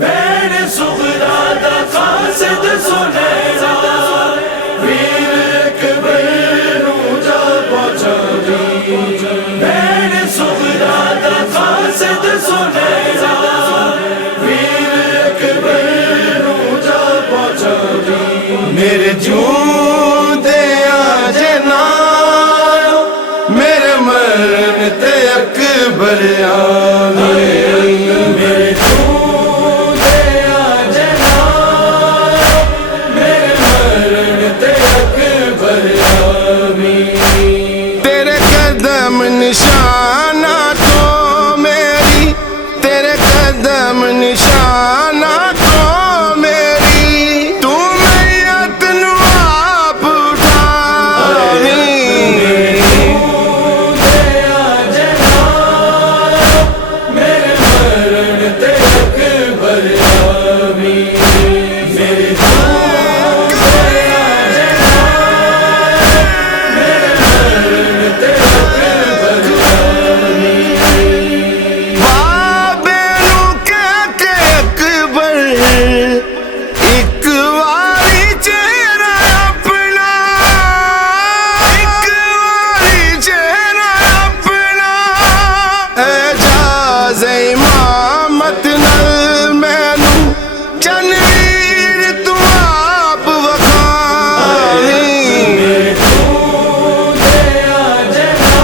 بین صغرا دا قاصد سنیرا ویر اکبر نو جا پہنچاوی بین صغرا دا قاصد سنیرا ویر اکبر نو جا پہنچاوی میرے جوں دے آجنا میرے مرن تے اکبر آوی میرے نشانہ تو میری تیرے قدم نشانہ تو میری تو میت نو آپ اٹھاوی میرے مرن تے اکبر آوی میرے امامت نل مینو چنویر تو آپ وکھاوی میرے خون دے آجنا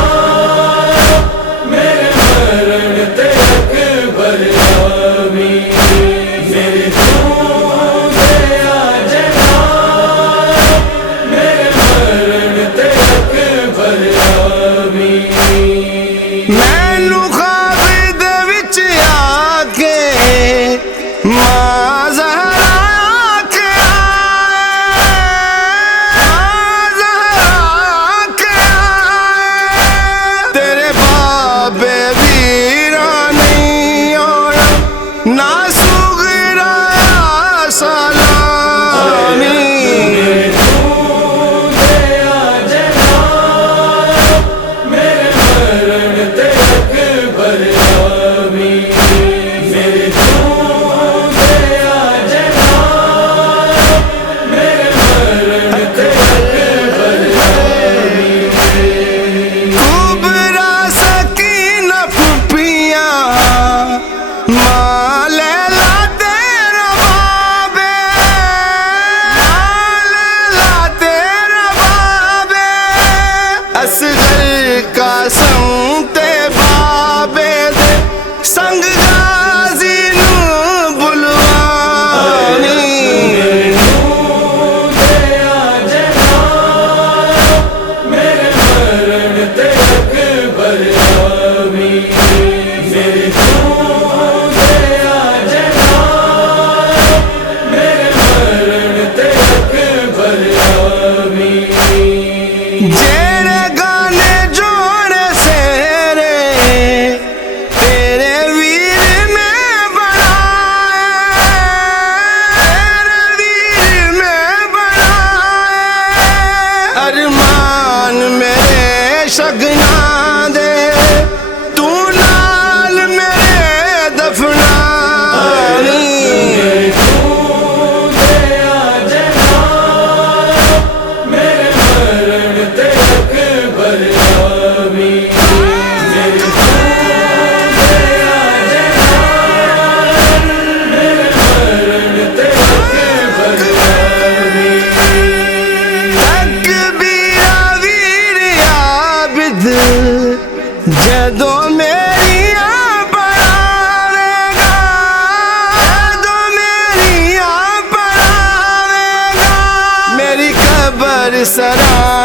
میرے مرن تے اکبر آوی میرے خون دے آجنا میرے مرن تے اکبر آوی مینو جدو میری پڑھاوے گا جدو میری پڑھاوے گا میری قبر سرا